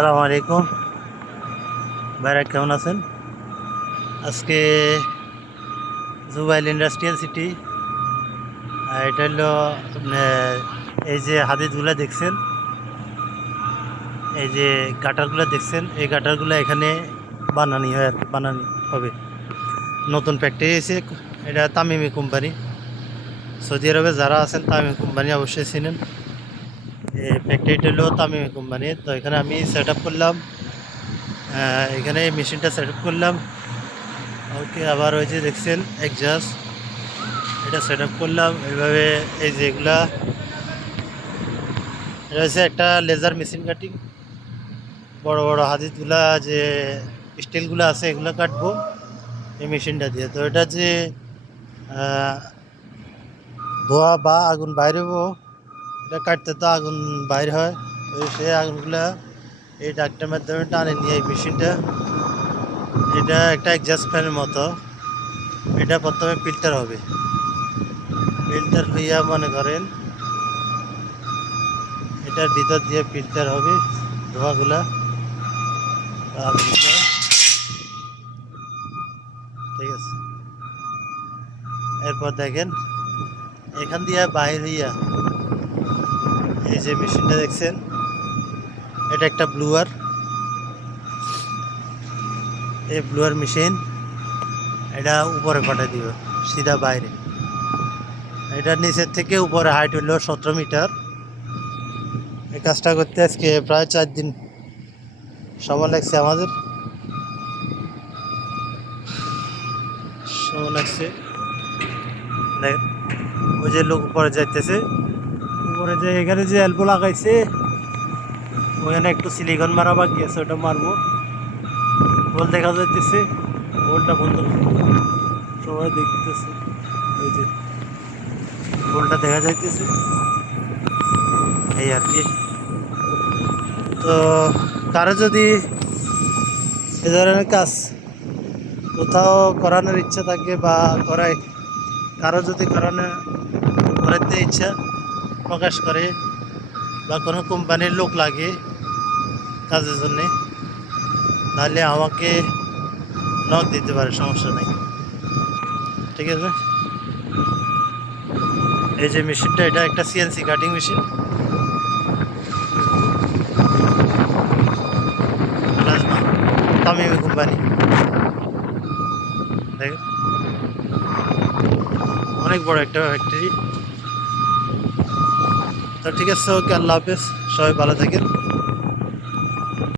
আসসালামু আলাইকুম ভাইরা, কেমন আছেন? আজকে জুবাইল ইন্ডাস্ট্রিয়াল সিটি, এটা হলো আপনার এই যে হাদিসগুলো দেখছেন, এই যে গাটারগুলো দেখছেন, এই গাটারগুলো এখানে বানানি হয় আর কি, বানানি হবে। নতুন ফ্যাক্টরি এসে, এটা তামিমি কোম্পানি। সৌদি আরবে যারা আছেন তামিমি কোম্পানি অবশ্যই চিনেন। এই ফ্যাক্টরিটা হলো তামিমি কোম্পানি। তো এখানে আমি সেট আপ করলাম, এখানে এই মেশিনটা সেট আপ করলাম। ওকে, আবার ওই যে দেখছেন এক্সজস্ট, এটা সেট আপ করলাম এইভাবে। এই যে এগুলা, এটা হচ্ছে একটা লেজার মেশিন কাটিং। বড় বড় হাদিসগুলা যে স্টিলগুলো আছে এগুলো কাটবো এই মেশিনটা দিয়ে। তো এটা যে ধোয়া বা আগুন বাইরেবো, এটা কাটতে তো আগুন বাইর হয়। তো সেই আগুনগুলা এই ডাক্তার মাধ্যমে টানে নিয়ে এই মেশিনটা, এটা একটা এক্সজস্ট ফ্যানের মতো। এটা প্রথমে ফিল্টার হবে, ফিল্টার লইয়া মনে করেন এটার ভিতর দিয়ে ফিল্টার হবে ধোঁয়াগুলা, আগুনগুলা। ঠিক আছে, এরপর দেখেন এখান দিয়ে বাইর হইয়া এই যে মেশিনটা দেখছেন, এটা একটা ব্লুয়ার। এই ব্লুয়ার মেশিন এটা উপরে পাঠিয়ে দিব সিধা বাইরে। এটা নিচের থেকে উপরে হাইট হইল 17 মিটার। এই কাজটা করতে আজকে প্রায় 4 দিন সময় লাগছে আমাদের, সময় লাগছে। ওই যে লোক উপরে যাইতেছে, উপরে যে এখানে যে এলবো লাগাইছে ওখানে একটু সিলিকন মারা বাকি আছে, ওটা মারবো। হোল দেখা যাইতেছে, হোলটা বন্ধ সবাই দেখতেছে। ওই যে হোলটা দেখা যাইতেছে, এই আর কি। তো কারো যদি এ ধরনের কাজ কোথাও করানোর ইচ্ছা থাকে বা করায়, কারো যদি করাতে ইচ্ছা প্রকাশ করে বা কোনো কোম্পানির লোক লাগে কাজের জন্যে, তাহলে আমাকে নক দিতে পারে, সমস্যা নেই। ঠিক আছে, এই যে মেশিনটা, এটা একটা CNC cutting machine, plasma, তামিমি company. দেখেন অনেক বড় একটা ফ্যাক্টরি। তো ঠিক আছে, ওকে, আল্লাহ হাফেজ, সবাই ভালো থাকেন।